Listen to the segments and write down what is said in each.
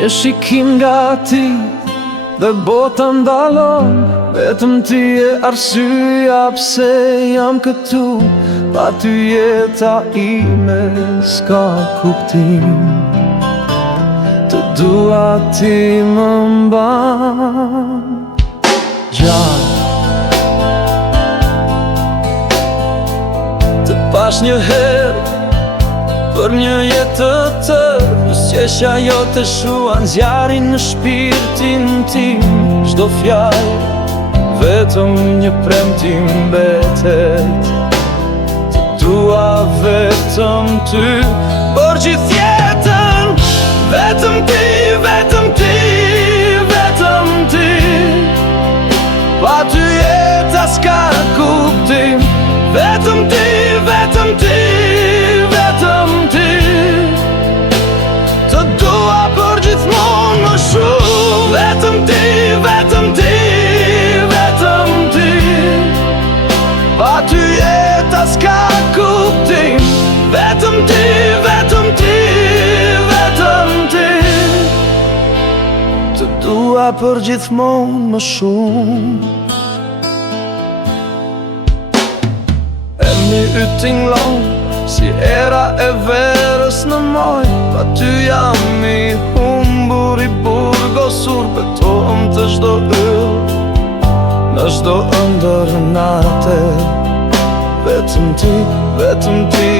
Një shikim nga ti dhe bota ndalon, vetëm ti e arsyeja pse jam këtu. Pa ty jeta ime s'ka kuptim. Të dua ti më mban gjallë. Të pash një herë për një jetë të tërë, qeshja jote shuan zjarin në shpirtin tim. Çdo fjalë vetëm një premtim mbetet. Të dua vetëm ty për gjithë jetën. Vetëm ti, vetëm ti, vetëm ti. Pa ty jeta s'ka kuptim. Vetëm ti, vetëm ti, vetëm ti. Të dua për gjithmonë më shumë. Vetëm ti, vetëm ti, vetëm ti. Pa ty jeta s'ka kuptim. Vetëm ti, vetëm ti, vetëm ti. Të dua për gjithmonë më shumë. Emni yt tinglon si era e verës në moj. Pa ty jam i humbur, i burgosur. Betohem të çdo yll, në çdo ëndër nate. Vetëm ti, vetëm ti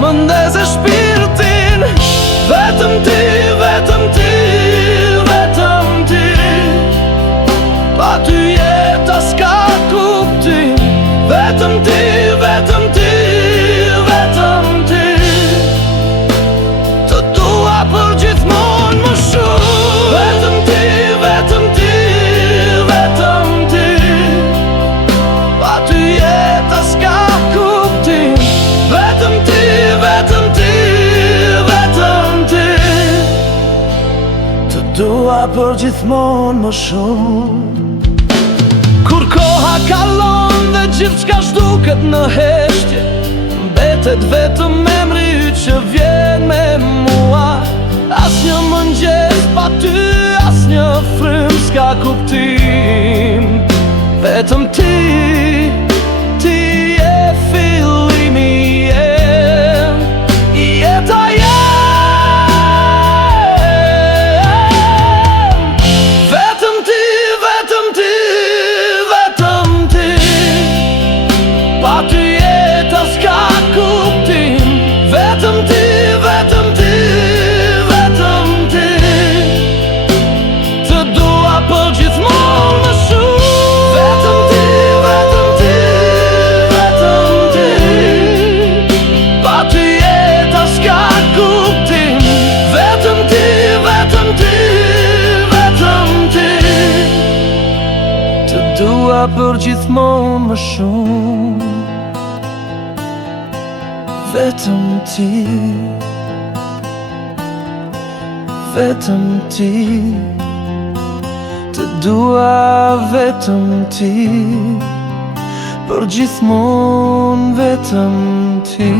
më ndeze shpirtin. Vetëm ti, vetëm ti, vetëm ti. Pa ty jeta s'ka kuptim. Vetëm ti, vetëm ti, vetëm ti. Të dua për gjithmonë më shumë. Vetëm ti, vetëm ti, vetëm ti. Pa ty jeta s'ka kuptim. Vetëm ti, vetëm ti, vetëm ti. Të dua për gjithmonë më shumë. Kur koha kalon dhe gjithçka zhduket në heshtje, mbetet vetëm emri yt që vjen me mua. Asnjë mëngjes pa ty, asnjë frymë s'ka kuptim. Vetëm ti, ti je fillimi jem, jeta jem. Vetëm ti, vetëm ti, vetëm ti. Pa ty jeta s'ka kuptim. Vetëm ti, vetëm ti, vetëm ti. Të dua për gjithmonë më shumë. Vetëm ti, vetëm ti, vetëm ti. Pa ty jeta s'ka kuptim. Vetëm ti, vetëm ti, vetëm ti. Të dua për gjithmonë më shumë. Vetëm ti, vetëm ti. Të dua vetëm ti, për gjithmonë vetëm ti.